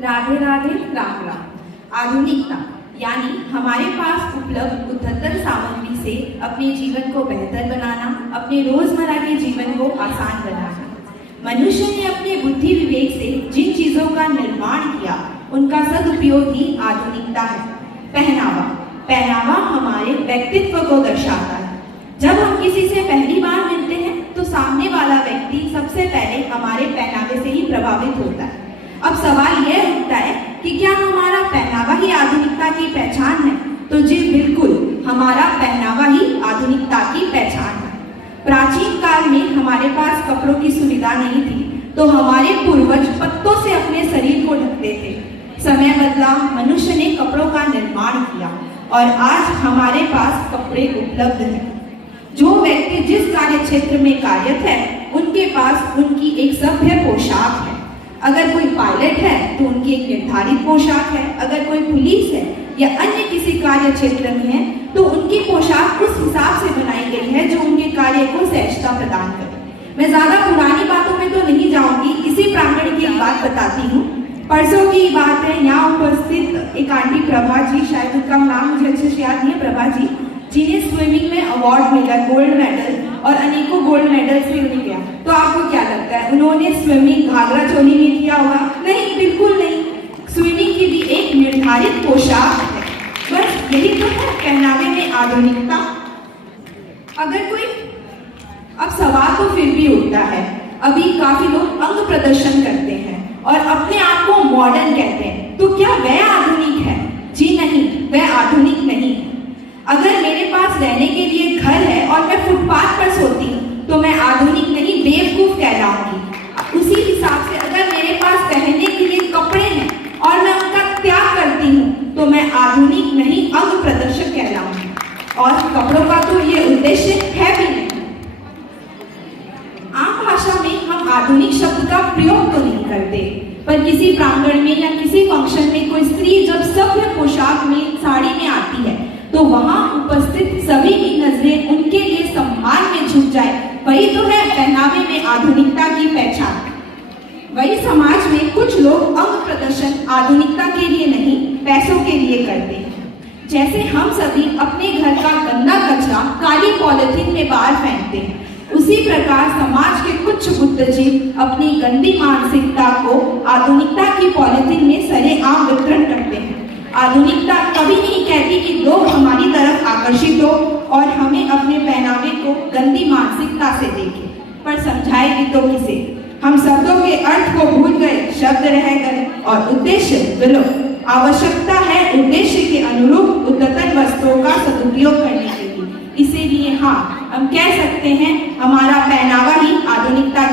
राधे राधे राम राम। आधुनिकता यानी हमारे पास उपलब्ध उद्यतर सामग्री से अपने जीवन को बेहतर बनाना, अपने रोजमर्रा के जीवन को आसान बनाना। मनुष्य ने अपने बुद्धि विवेक से जिन चीजों का निर्माण किया उनका सदुपयोग ही आधुनिकता है। पहनावा हमारे व्यक्तित्व को दर्शाता है। जब हम किसी से पहली बार मिलते हैं तो सामने वाला व्यक्ति सबसे पहले हमारे पहनावे से ही प्रभावित होता है। अब सवाल यह उठता है कि क्या हमारा पहनावा ही आधुनिकता की पहचान है? तो जी बिल्कुल, हमारा पहनावा ही आधुनिकता की पहचान है। प्राचीन काल में हमारे पास कपड़ों की सुविधा नहीं थी, तो हमारे पूर्वज पत्तों से अपने शरीर को ढकते थे। समय बदला, मनुष्य ने कपड़ों का निर्माण किया और आज हमारे पास कपड़े उपलब्ध हैं। जो व्यक्ति जिस कार्य क्षेत्र में कार्यरत है उनके पास उनकी एक सभ्य पोशाक है। अगर कोई पायलट है तो उनकी एक निर्धारित पोशाक है, अगर कोई पुलिस है या अन्य किसी कार्य क्षेत्र में है तो उनकी पोशाक उस हिसाब से बनाई गई है जो उनके कार्य को सहजता प्रदान करे। मैं ज्यादा पुरानी बातों में तो नहीं जाऊंगी, इसी प्रांगण की एक बात बताती हूँ। परसों की बात है, यहाँ उपस्थित एक आंटी प्रभा जी, शायद उनका नाम मुझे अच्छे से याद नहीं है, प्रभा जी, जिन्हें स्विमिंग में अवार्ड मिला, गोल्ड मेडल, और अनेकों गोल्ड मेडल से उन्हें गया। तो आपको क्या लगता है, उन्होंने स्विमिंग घाघरा चोली में किया होगा? नहीं, बिल्कुल नहीं। स्विमिंग की भी एक निर्धारित पोशाक है। बस यही तो है पहनावे में आधुनिकता। अगर कोई, अब सवाल तो फिर भी उठता है, अभी काफी लोग अंग प्रदर्शन करते हैं और अपने आप को मॉडर्न कहते हैं, तो क्या वह आधुनिक है? जी नहीं, वह आधुनिक नहीं है। अगर मेरे पास रहने के लिए घर है और मैं फुटपाथ पर सोती हूँ तो मैं आधुनिक नहीं, बेवकूफ कहलाऊंगी। उसी हिसाब से अगर मेरे पास पहनने के लिए कपड़े हैं और मैं उनका त्याग करती हूँ तो मैं आधुनिक नहीं, अंग प्रदर्शक कहलाऊंगी। और कपड़ों का तो ये उद्देश्य है भी नहीं। आम भाषा में हम आधुनिक शब्द का प्रयोग तो नहीं करते, पर किसी प्रांगण में या किसी फंक्शन में कोई स्त्री जब सभ्य पोशाक में, साड़ी में आती है तो वहां उपस्थित सभी की नजरें उनके लिए सम्मान में झुक जाए, वही तो है पहनावे में आधुनिकता की पहचान। वही समाज में कुछ लोग अंग प्रदर्शन आधुनिकता के लिए नहीं, पैसों के लिए करते हैं। जैसे हम सभी अपने घर का गंदा कचरा काली पॉलिथीन में बाहर फेंकते हैं, उसी प्रकार समाज के कुछ बुद्धिजीव अपनी गंदी मानसिकता को आधुनिकता की पॉलिथीन में सरेआम वितरण करते हैं। आधुनिकता कभी नहीं कहती कि लोग हमारी तरफ आकर्षित हो और हमें अपने पहनावे को गंदी मानसिकता से देखें, पर समझाएगी तो किसे? हम शब्दों के अर्थ को भूल गए, शब्द रह गए और उद्देश्य विलोप। आवश्यकता है उद्देश्य के अनुरूप उद्यतन वस्त्रों का सदुपयोग करने के लिए। इसीलिए हाँ, हम कह सकते हैं हमारा पहनावा ही आधुनिकता